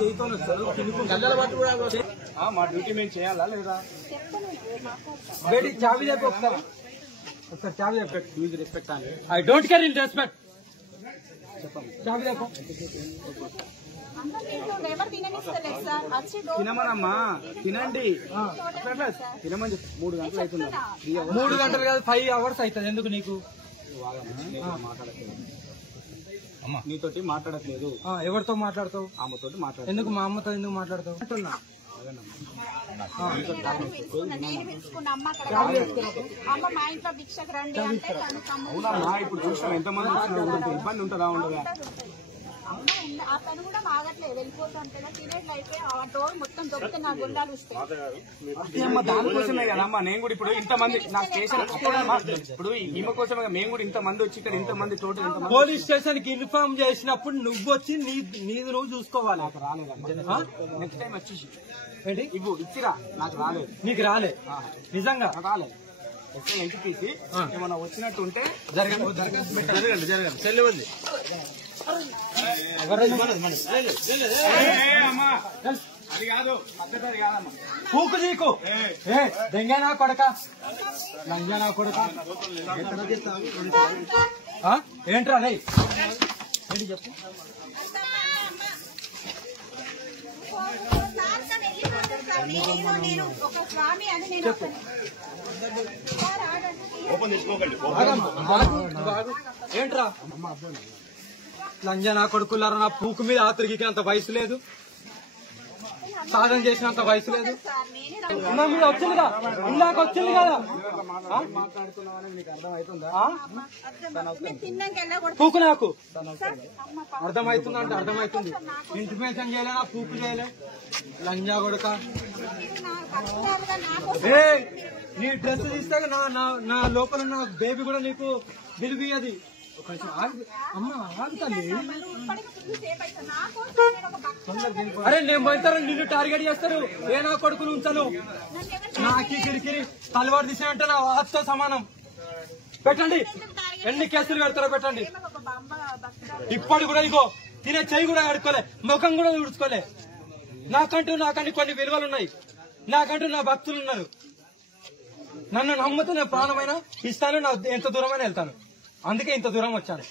చేయితో గల్లల పట్టు కూడా మా డ్యూటీ మేము చేయాలా లేదా? బేటీ చావి చెప్పి ఒకసారి చావి చెప్పండి. యూజ్ రెస్పెక్ట్ అని I don't care in respect. చెప్పండి చావి చెప్పు. తినమనమ్మా తినండి తినమని చెప్పి 3 గంటలు అవుతుంది. 3 గంటలు కాదు 5 hours అవుతుంది. ఎందుకు నీకు మాట్లాడట్లేదు? నీతోటి మాట్లాడట్లేదు. ఎవరితో మాట్లాడతావు? ఆమెతోటి మాట్లాడు. ఎందుకు మా అమ్మతో ఎందుకు మాట్లాడతావు? ఇప్పుడు చూసాం ఎంతమంది ఇబ్బంది ఉంటుందా ఉండదా? అతను కూడా ఆగట్లేదు, వెళ్ళిపోతుంటే తినేట్లయితే ఆ డోర్ మొత్తం దొరికితే నా గుండాలు దానికోసమే కదమ్మా నేను కూడా ఇప్పుడు ఇంతమంది నా స్టేషన్ ఇప్పుడు ఈమె కోసమే మేము కూడా ఇంతమంది వచ్చి ఇక్కడ ఇంతమంది టోటల్ పోలీస్ స్టేషన్ కి ఇన్ఫార్మ్ చేసినప్పుడు నువ్వు వచ్చి నీది నువ్వు చూసుకోవాలి. నాకు రాలేదమ్మా. నెక్స్ట్ టైం వచ్చేసి ఏంటి ఇవ్వు ఇచ్చిరా. నాకు రాలేదు. నీకు రాలే నిజంగా రాలేదు. ఇంటికి తీసి ఏమన్నా వచ్చినట్టు ఉంటే జరగండి చెల్లెవద్ది. అది కాదు పద్ధతి కాదమ్మా. పూకు నీకు దెంగనా కొడక లంజనా కొడక ఏంట్రా రే ఏంటి చెప్పు. ఏంట్రా లంజనా కొడుకులారా? నా పూకు మీద ఆతరికి అంత వయసు లేదు, సాధన చేసినంత వయసు లేదు. మీద వచ్చిందిగా ఇందాక వచ్చింది కదా పూకు నాకు అర్థమవుతుంది అంటే అర్థమవుతుంది. ఇంటిమేషన్ చేయలే నా పూకు చేయలే లంజా కొడుక. నీ డ్రెస్ తీస్తే నా లోపల ఉన్న బేబీ కూడా నీకు విలువది. అమ్మా ఆగుతాండి. అరే నేను పోతారని నిన్ను టార్గెట్ చేస్తారు. ఏ నా కొడుకును ఉంచాను నాకి కిరికిరి తలవారు తీసినంటే నా వాహతో సమానం. పెట్టండి ఎన్ని కేసులు పెడతారో పెట్టండి. ఇప్పటి కూడా ఇగో తినే చెయ్యి కూడా కడుక్కోలే, ముఖం కూడా తుడుచుకోలే. నాకంటూ కొన్ని విలువలు ఉన్నాయి. నాకంటూ నా భక్తులు ఉన్నారు. నన్ను నమ్ముతూ నేను ప్రాణమైనా ఇస్తాను, నా ఎంత దూరమైనా వెళ్తాను. అందుకే ఇంత దూరం వచ్చాను.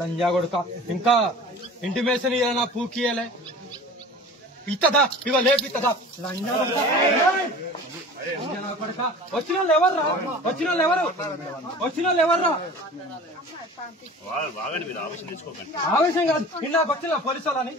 లంజా కొడుక ఇంకా ఇంటిమేషన్ ఇయ్యాలన్నా పూకి ఇయ్యలే ఇత్తదా ఇవ లేపిత్తదా లంజా కొడుక. వచ్చిన వాళ్ళు ఎవర్రా? ఆవేశం కాదు. ఇన్నాకు వచ్చిన పోలీసు వాళ్ళని